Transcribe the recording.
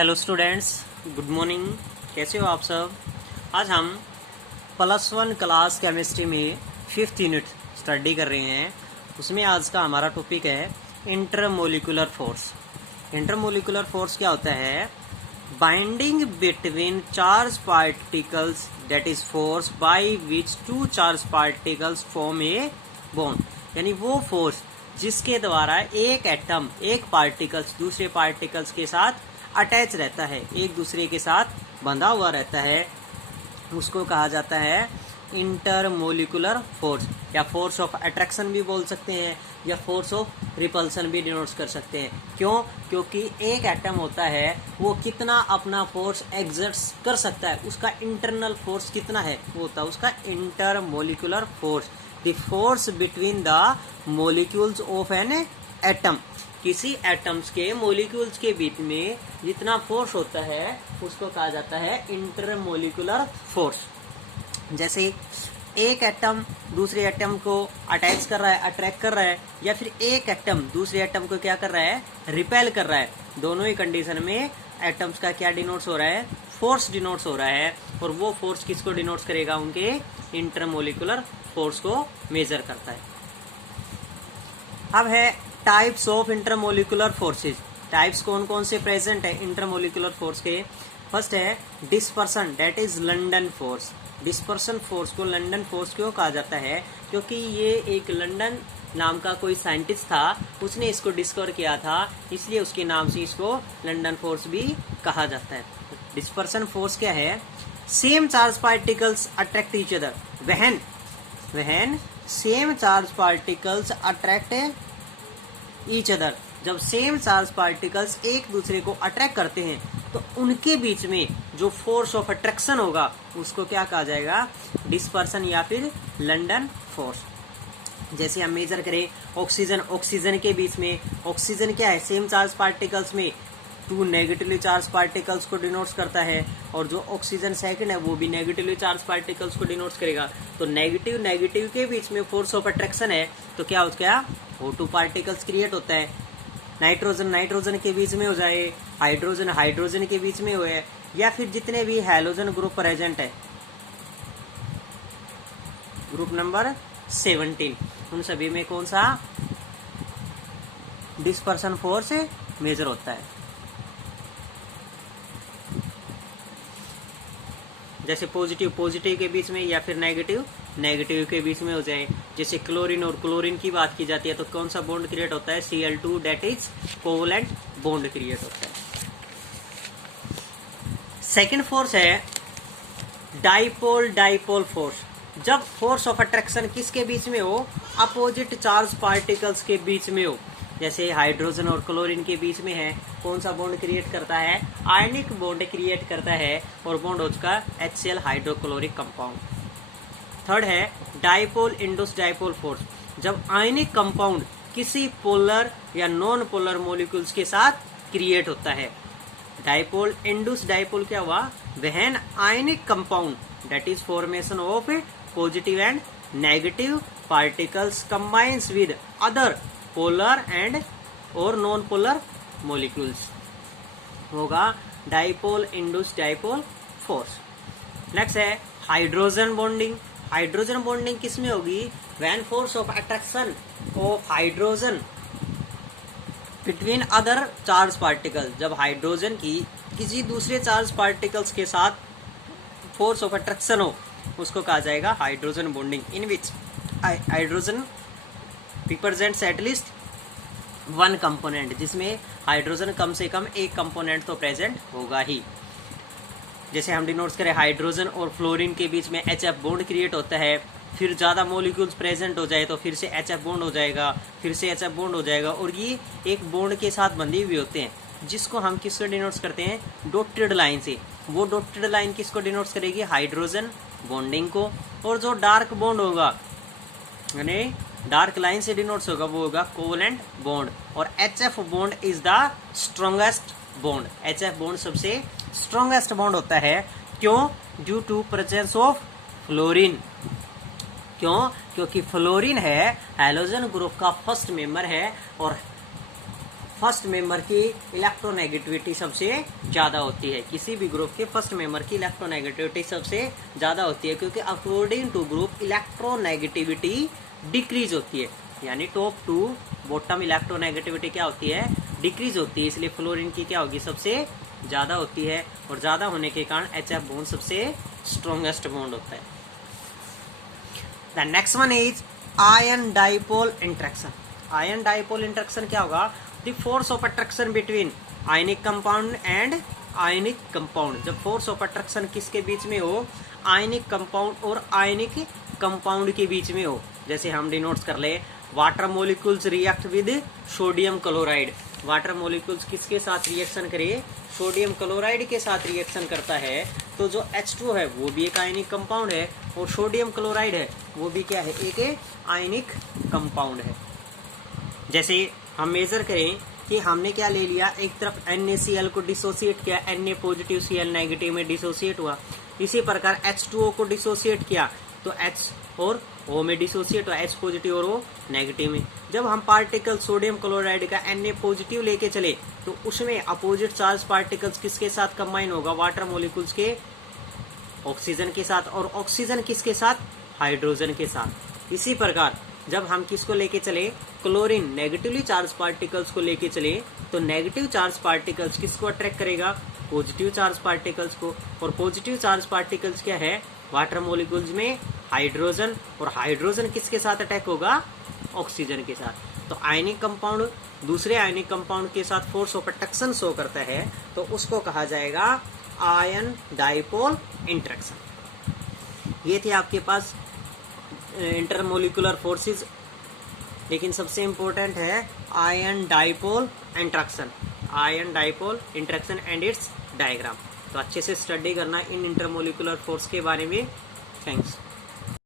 Hello students, good morning. कैसे हो आप सब। आज हम +1 क्लास केमिस्ट्री में 5th यूनिट स्टडी कर रहे हैं। उसमें आज का हमारा टॉपिक है इंटरमोलिकुलर फोर्स। इंटरमोलिकुलर फोर्स क्या होता है? Binding between charge particles, that is force by which two charge particles form a bond. यानी वो फोर्स जिसके द्वारा एक एटम, एक पार्टिकल्स दूसरे पार्टिकल्स के साथ अटैच रहता है, एक दूसरे के साथ बंधा हुआ रहता है, उसको कहा जाता है इंटरमोलिकुलर फोर्स, या फोर्स ऑफ अट्रैक्शन भी बोल सकते हैं, या फोर्स ऑफ रिपल्सन भी डिनोट कर सकते हैं। क्यों? क्योंकि एक एटम होता है, वो कितना अपना फोर्स एग्जर्ट कर सकता है, उसका इंटरनल फोर्स कितना है, वो होता है उसका intermolecular force, the force between the molecules of an atom. किसी एटम्स के मोलिक्यूल्स के बीच में जितना फोर्स होता है उसको कहा जाता है इंटरमोलिकुलर फोर्स। जैसे एक एटम दूसरे एटम को अटैच कर रहा है, अट्रैक्ट कर रहा है, या फिर एक एटम दूसरे एटम को क्या कर रहा है, रिपेल कर रहा है। दोनों ही कंडीशन में एटम्स का क्या डिनोट्स हो रहा है, फोर्स डिनोट्स हो रहा है। और वो फोर्स किसको डिनोट्स करेगा, उनके इंटरमोलिकुलर फोर्स को मेजर करता है। अब है types of intermolecular forces. Types कौन कौन से प्रेजेंट है इंटरमोलिकुलर फोर्स के? फर्स्ट है dispersion, that is London force. Dispersion force को लंडन फोर्स क्यों कहा जाता है? क्योंकि ये एक लंडन नाम का कोई साइंटिस्ट था, उसने इसको डिस्कवर किया था, इसलिए उसके नाम से इसको लंडन फोर्स भी कहा जाता है। डिस्पर्सन फोर्स क्या है? Same charge particles attract each other. When same charge particles attract each other, जब सेम चार्ज पार्टिकल्स एक दूसरे को अट्रैक्ट करते हैं तो उनके बीच में जो फोर्स ऑफ अट्रैक्शन होगा उसको क्या कहा जाएगा, डिस्पर्सन या फिर लंडन फोर्स। जैसे हम मेजर करें ऑक्सीजन के बीच में, ऑक्सीजन क्या है, सेम चार्ज पार्टिकल्स में 2 नेगेटिवली चार्ज पार्टिकल्स को डिनोट्स करता है, और जो ऑक्सीजन सेकंड है वो भी नेगेटिवली चार्ज पार्टिकल्स को डिनोट्स करेगा। तो नेगेटिव के बीच में फोर्स ऑफ अट्रैक्शन है, तो क्या हो गया, O2 पार्टिकल्स क्रिएट होता है। नाइट्रोजन के बीच में हो जाए, हाइड्रोजन के बीच में हो, या फिर जितने भी हैलोजन ग्रुप प्रेजेंट है, ग्रुप नंबर 17, उन सभी में कौन सा डिस्पर्सन फोर्स मेजर होता है। जैसे पॉजिटिव के बीच में, या फिर नेगेटिव के बीच में हो जाए। जैसे क्लोरीन और क्लोरीन की बात की जाती है तो कौन सा बॉन्ड क्रिएट होता है, Cl2, that is covalent bond create होता है। सेकंड फोर्स है डाइपोल फोर्स। जब फोर्स ऑफ अट्रैक्शन किसके बीच में हो, अपोजिट चार्ज पार्टिकल्स के बीच में हो। जैसे हाइड्रोजन और क्लोरीन के बीच में है, कौन सा बॉन्ड क्रिएट करता है, आयनिक बॉन्ड क्रिएट करता है, और बॉन्ड हो चुका HCl हाइड्रोक्लोरिक कंपाउंड। थर्ड है डाइपोल इंडुस डाइपोल फोर्स। जब आयनिक कंपाउंड किसी पोलर या नॉन पोलर मॉलिक्यूल्स के साथ क्रिएट होता है। डाइपोल इंडुस डाइपोल क्या हुआ, वहन ionic compound, that is formation of positive and negative particles combines with other polar and और नॉन पोलर मॉलिक्यूल्स, होगा डाइपोल इंडुस डाइपोल फोर्स। नेक्स्ट है हाइड्रोजन बॉन्डिंग। हाइड्रोजन बॉन्डिंग किस में होगी, when force of attraction of hydrogen between other charge particle. जब hydrogen की किसी दूसरे चार्ज पार्टिकल्स के साथ फोर्स ऑफ अट्रैक्शन हो, उसको कहा जाएगा हाइड्रोजन बॉन्डिंग, इन विच हाइड्रोजन रिप्रेजेंट्स एटलीस्ट 1 कंपोनेंट, जिसमें हाइड्रोजन कम से कम एक कंपोनेंट तो प्रेजेंट होगा ही। जैसे हम डिनोट्स करें, हाइड्रोजन और फ्लोरीन के बीच में HF बॉन्ड क्रिएट होता है, फिर ज्यादा मॉलिक्यूल्स प्रेजेंट हो जाए तो फिर से HF बॉन्ड हो जाएगा, फिर से HF बॉन्ड हो जाएगा, और ये एक बॉन्ड के साथ बंधे हुए होते हैं, जिसको हम किसको डिनोट्स करते हैं, डॉटेड लाइन से। वो डॉटेड लाइन किसको डिनोट्स करेगी, हाइड्रोजन बॉन्डिंग को। और जो डार्क बॉन्ड होगा, यानी डार्क लाइन से डिनोट्स होगा, वो होगा कोवलेंट बॉन्ड। और HF bond is the strongest bond. HF bond सबसे स्ट्रॉन्गेस्ट बॉन्ड होता है। क्यों? Due to presence of fluorine. क्यों? क्योंकि फ्लोरीन है हैलोजन ग्रुप का फर्स्ट मेंबर है, और फर्स्ट मेंबर की इलेक्ट्रोनेगेटिविटी सबसे ज्यादा होती है। किसी भी ग्रुप के फर्स्ट मेंबर की इलेक्ट्रोनेगेटिविटी सबसे ज्यादा होती है, क्योंकि according to group electronegativity decrease होती है, यानी टॉप टू बॉटम इलेक्ट्रोनेगेटिविटी क्या होती है, डिक्रीज होती है। इसलिए फ्लोरीन की क्या होगी, सबसे ज्यादा होती है, और ज्यादा होने के कारण HF बॉन्ड सबसे स्ट्रॉन्गेस्ट बॉन्ड होता है। The next one is ion dipole interaction. Ion dipole interaction क्या होगा, the force of attraction between ionic compound and ionic compound. जब फोर्स ऑफ अट्रैक्शन किसके बीच में हो, आयनिक कंपाउंड और आयनिक कंपाउंड के बीच में हो। जैसे हम डिनोट्स कर ले, water molecules react with sodium chloride. Water molecules किसके साथ रिएक्शन करे, सोडियम क्लोराइड के साथ रिएक्शन करता है, तो जो H2 है वो भी एक आयनिक कंपाउंड है, और सोडियम क्लोराइड है वो भी क्या है, एक आयनिक कंपाउंड है। जैसे हम मेजर करें कि हमने क्या ले लिया, एक तरफ NaCl को डिसोसिएट किया, Na पॉजिटिव Cl नेगेटिव में डिसोसिएट हुआ। इसी प्रकार H2O को डिसोसिएट किया तो H और O में डिसोसिएट हुआ, H पॉजिटिव और O नेगेटिव में। जब हम पार्टिकल सोडियम क्लोराइड का Na पॉजिटिव लेके चले तो उसमें अपोजिट चार्ज पार्टिकल्स किसके साथ कंबाइन होगा, वाटर मोलिक्यूल्स के ऑक्सीजन के साथ, और ऑक्सीजन किसके साथ, हाइड्रोजन के साथ। इसी प्रकार जब हम किसको लेके चले, क्लोरीन नेगेटिवली चार्ज पार्टिकल्स को लेके चले, तो नेगेटिव चार्ज पार्टिकल्स किसको अट्रैक्ट करेगा, पॉजिटिव चार्ज पार्टिकल्स को। और पॉजिटिव चार्ज पार्टिकल्स क्या है, वाटर मोलिक्यूल्स में हाइड्रोजन, और हाइड्रोजन किसके साथ अटैक होगा, ऑक्सीजन के साथ। तो आयनिक कंपाउंड दूसरे आयनिक कंपाउंड के साथ फोर्स ऑफ अट्रैक्शन शो करता है, तो उसको कहा जाएगा आयन डाइपोल इंटरेक्शन। ये थे आपके पास इंटरमोलिकुलर फोर्सेस, लेकिन सबसे इंपॉर्टेंट है ion dipole interaction, ion dipole interaction and it's diagram. तो अच्छे से स्टडी करना इन इंटरमोलिकुलर फोर्स के बारे में। थैंक्स।